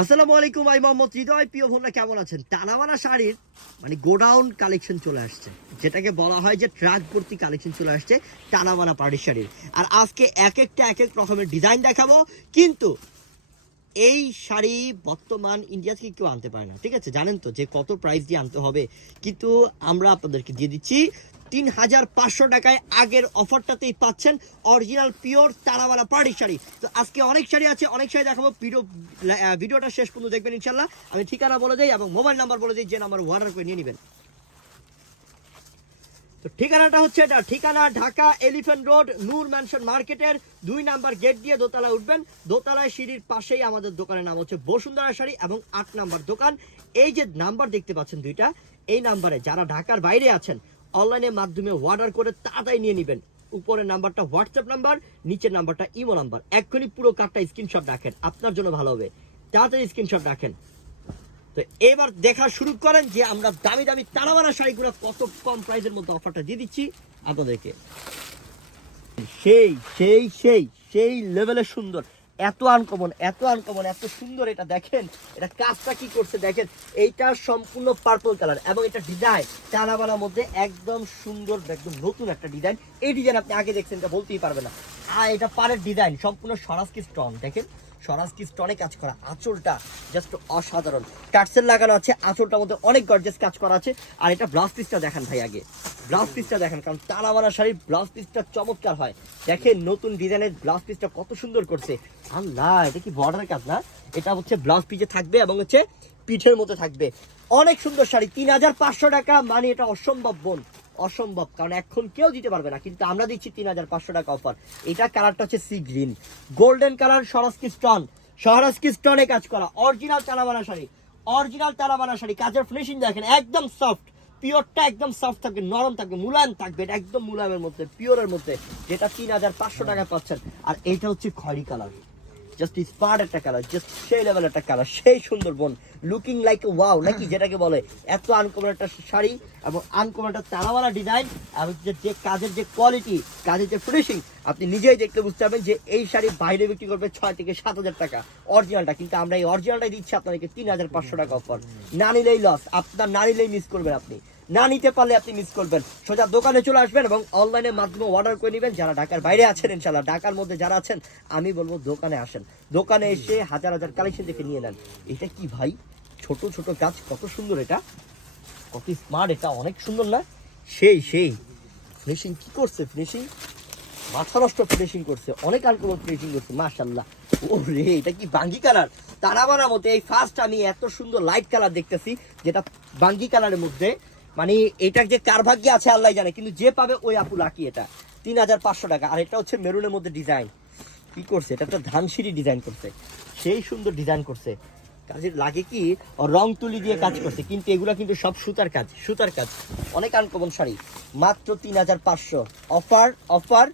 আসসালামু আলাইকুম, আমি মোহাম্মদ হৃদয়। প্রিয় বোনরা কেমন আছেন? টানাবানা শাড়ির মানে গোডাউন কালেকশন চলে আসছে, যেটাকে বলা হয় যে ট্রাক ভর্তি কালেকশন চলে আসছে টানাবানা পার্টি শাড়ির। আর আজকে এক এক রকমের ডিজাইন দেখাবো, কিন্তু এই শাড়ি বর্তমান ইন্ডিয়া থেকে কেউ আনতে পারে না, ঠিক আছে? জানেন তো যে কত প্রাইস দিয়ে আনতে হবে, কিন্তু আমরা আপনাদেরকে দিয়ে দিচ্ছি ৩,৫০০ টাকায়। আগের অফারটাতেই পাচ্ছেন অরিজিনাল পিওর টানাবানা পার্টি শাড়ি। তো আজকে অনেক শাড়ি আছে, অনেক শাড়ি দেখাবো। ভিডিওটা শেষ পর্যন্ত দেখবেন ইনশাল্লাহ। আমি ঠিকানা বলে দিই এবং মোবাইল নাম্বার বলে দিই, যে নাম্বার অর্ডার করে নিয়ে নেবেন। তো ঠিকানাটা হচ্ছে এটা, ঠিকানা ঢাকা এলিফ্যান্ট রোড নূর ম্যানশন মার্কেটের ২ নাম্বার গেট দিয়ে দোতলায় উঠবেন। দোতলায় সিঁড়ির পাশেই আমাদের দোকানের নাম হচ্ছে বসুন্ধরা শাড়ি এবং ৮ নাম্বার দোকান। এই যে নাম্বার দেখতে পাচ্ছেন দুইটা, এই নাম্বারে যারা ঢাকার বাইরে আছেন অনলাইনের মাধ্যমে অর্ডার করে তাড়াতাড়ি নিয়ে নেবেন। উপরের নাম্বারটা হোয়াটসঅ্যাপ নাম্বার, নিচের নাম্বারটা ইমো নাম্বার। এক্ষুনি পুরো কার্ডটা স্ক্রিনশট রাখেন, আপনার জন্য ভালো হবে। তাড়াতাড়ি স্ক্রিনশট রাখেন। তো এবার দেখা শুরু করেন যে আমরা দামি দামি টানাবানা শাড়িগুলো কত কম প্রাইসের মধ্যে অফারটা দিয়ে দিচ্ছি আপনাদেরকে। সেই সেই সেই সেই লেভেলের সুন্দর, এত আনকমন এত সুন্দর। এটা দেখেন, এটা কাজটা কি করছে দেখেন। এইটা সম্পূর্ণ পার্পল কালার এবং এটা ডিজাইন টানাবানার মধ্যে একদম সুন্দর, একদম নতুন একটা ডিজাইন। এই ডিজাইন আপনি আগে দেখছেন, এটা বলতেই পারবে না। আর এটা পাড়ের ডিজাইন সম্পূর্ণ স্বরাজকি স্টোন, দেখেন স্বরাজকি স্টোনে কাজ করা। আঁচলটা জাস্ট অসাধারণ, টার্সেল লাগানো আছে। আঁচলটার মধ্যে অনেক গর্জিয়াস কাজ করা আছে। আর এটা ব্লাউজ পিসটা দেখেন ভাই, আগে ব্লাউজ পিসটা দেখেন, কারণ টানাবানা শাড়ির ব্লাউজ পিসটা চমৎকার হয়। দেখেন নতুন ডিজাইনের ব্লাউজ পিসটা কত সুন্দর করছে। আল্লাহ, এটা কি বর্ডারের কাজ না? এটা হচ্ছে ব্লাউজ পিসে থাকবে এবং হচ্ছে পিঠের মধ্যে থাকবে। অনেক সুন্দর শাড়ি, ৩,৫০০ টাকা, মানে এটা অসম্ভব বোন, অসম্ভব। কারণ এখন কেউ দিতে পারবে না, কিন্তু আমরা দিচ্ছি ৩,৫০০ টাকা অফার। এটা কালারটা হচ্ছে সি গ্রিন গোল্ডেন কালার, স্বরাজকি স্টোনে কাজ করা অরিজিনাল টানাবানা শাড়ি। অরিজিনাল টানাবানা শাড়ি, কাজের ফিনিশিং দেখেন, একদম সফট। পিওরটা একদম সফট থাকবে, নরম থাকবে, মুলায়ম থাকবে। এটা একদম মুলায়মের মধ্যে, পিওরের মধ্যে, যেটা ৩,৫০০ টাকা পাচ্ছেন। আর এইটা হচ্ছে খয়েরি কালার, জাস্ট স্মার্ট একটা কালার, জাস্ট সেই লেভেল একটা কালার, সেই সুন্দর বোন, লুকিং লাইক ওয়াও নাকি যেটাকে বলে। এত আনকমন একটা শাড়ি এবং আনকমন একটা টানাওয়ালা ডিজাইন এবং যে কাজের যে কোয়ালিটি, কাজের যে ফিনিশিং, আপনি নিজেই দেখলে বুঝতে পারবেন যে এই শাড়ি বাইরে বিক্রি করবে ৬ থেকে ৭ হাজার টাকা অরিজিনালটা, কিন্তু আমরা এই অরিজিনালটাই দিচ্ছি আপনাদেরকে ৩,৫০০ টাকা অফার। না নিলেই লস, আপনার না নিলেই মিস করবেন, আপনি না নিতে পারলে আপনি মিস করবেন। সোজা দোকানে চলে আসবেন এবং অনলাইনের মাধ্যমে অর্ডার করে নেবেন। যারা ঢাকার বাইরে আছেন, ইনশাল্লাহ ঢাকার মধ্যে যারা আছেন, আমি বলবো দোকানে আসেন, দোকানে এসে হাজার হাজার কালেকশন দেখে নিয়ে নেন। এটা কি ভাই, ছোট ছোট কাজ, কত সুন্দর, এটা কত স্মার্ট, এটা অনেক সুন্দর না? সেই সেই ফিনিশিং কি করছে, ফিনিশিং মাথা নষ্ট ফিনিশিং করছে, অনেক আনকমন ফিনিশিং করছে, মাশাআল্লাহ। ও রে, এটা কি বাঙ্গি কালার টানাবানার মধ্যে। এই ফার্স্ট আমি এত সুন্দর লাইট কালার দেখতেছি, যেটা বাঙ্গি কালারের মধ্যে। মানে এটা যে কার ভাগ্যে আছে আল্লাহ জানে, কিন্তু যে পাবে ওই আপু লাকি। এটা ৩,৫০০ টাকা। আর এটা হচ্ছে মেরুনের মধ্যে ডিজাইন কি করছে, এটা একটা ধানসিঁড়ি ডিজাইন করছে, সেই সুন্দর ডিজাইন করছে। কাজের লাগে কি রং তুলি দিয়ে কাজ করছে, কিন্তু এগুলা কিন্তু সব সুতার কাজ, সুতার কাজ। অনেক আনকমন শাড়ি, মাত্র ৩,৫০০। অফার অফার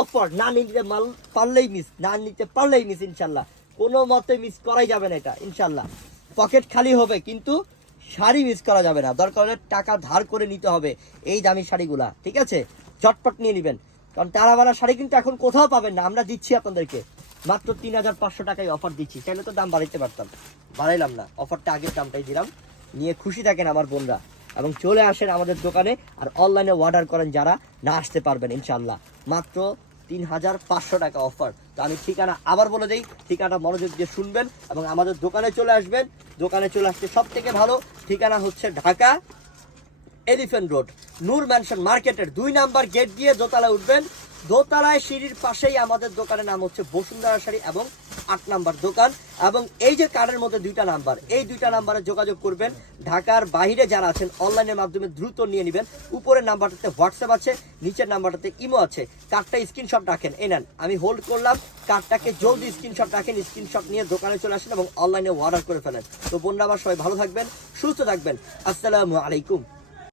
অফার, না নিতে মাল পারলেই মিস, না নিতে পারলেই মিস। ইনশাল্লাহ কোনো মতে মিস করাই যাবে না এটা, ইনশাল্লাহ। পকেট খালি হবে কিন্তু শাড়ি মিস করা যাবে না। দরকার হলে টাকা ধার করে নিতে হবে এই দামি শাড়িগুলা, ঠিক আছে? চটপট নিয়ে নেবেন, কারণ টানাবানা শাড়ি কিন্তু এখন কোথাও পাবেন না। আমরা দিচ্ছি আপনাদেরকে মাত্র ৩,৫০০ টাকায় অফার দিচ্ছি। চাইলে তো দাম বাড়াইতে পারতাম, বাড়াইলাম না, অফারটা আগের দামটাই দিলাম। নিয়ে খুশি থাকেন আমার বোনরা এবং চলে আসেন আমাদের দোকানে। আর অনলাইনে অর্ডার করেন যারা, না আসতে পারবেন ইনশাল্লাহ। মাত্র ৩,৫০০ টাকা অফার। তো আমি ঠিকানা আবার বলে দিই, ঠিকানা মনোযোগ দিয়ে শুনবেন এবং আমাদের দোকানে চলে আসবেন। দোকানে চলে আসতে সব থেকে ভালো ঠিকানা হচ্ছে ঢাকা এলিফ্যান্ট রোড নূর ম্যানশন মার্কেটের ২ নাম্বার গেট দিয়ে দোতলায় উঠবেন। দোতলায় সিঁড়ির পাশেই আমাদের দোকানের নাম হচ্ছে বসুন্ধরা শাড়ি এবং ৮ নাম্বার দোকান। এবং এই যে কার্ডের মধ্যে ২টা নাম্বার, এই ২টা নাম্বারে যোগাযোগ করবেন। ঢাকার বাইরে যারা আছেন অনলাইনের মাধ্যমে দ্রুত নিয়ে নেবেন। উপরের নাম্বারটাতে হোয়াটসঅ্যাপ আছে, নিচের নাম্বারটাতে ইমো আছে। কার্ডটা স্ক্রিনশট রাখেন, এই নেন, আমি হোল্ড করলাম। কার্ডটাকে জলদি স্ক্রিনশট রাখেন, স্ক্রিনশট নিয়ে দোকানে চলে আসেন এবং অনলাইনে অর্ডার করে ফেলেন। তো বোনরা আমার সবাই ভালো থাকবেন, সুস্থ থাকবেন। আসসালামু আলাইকুম।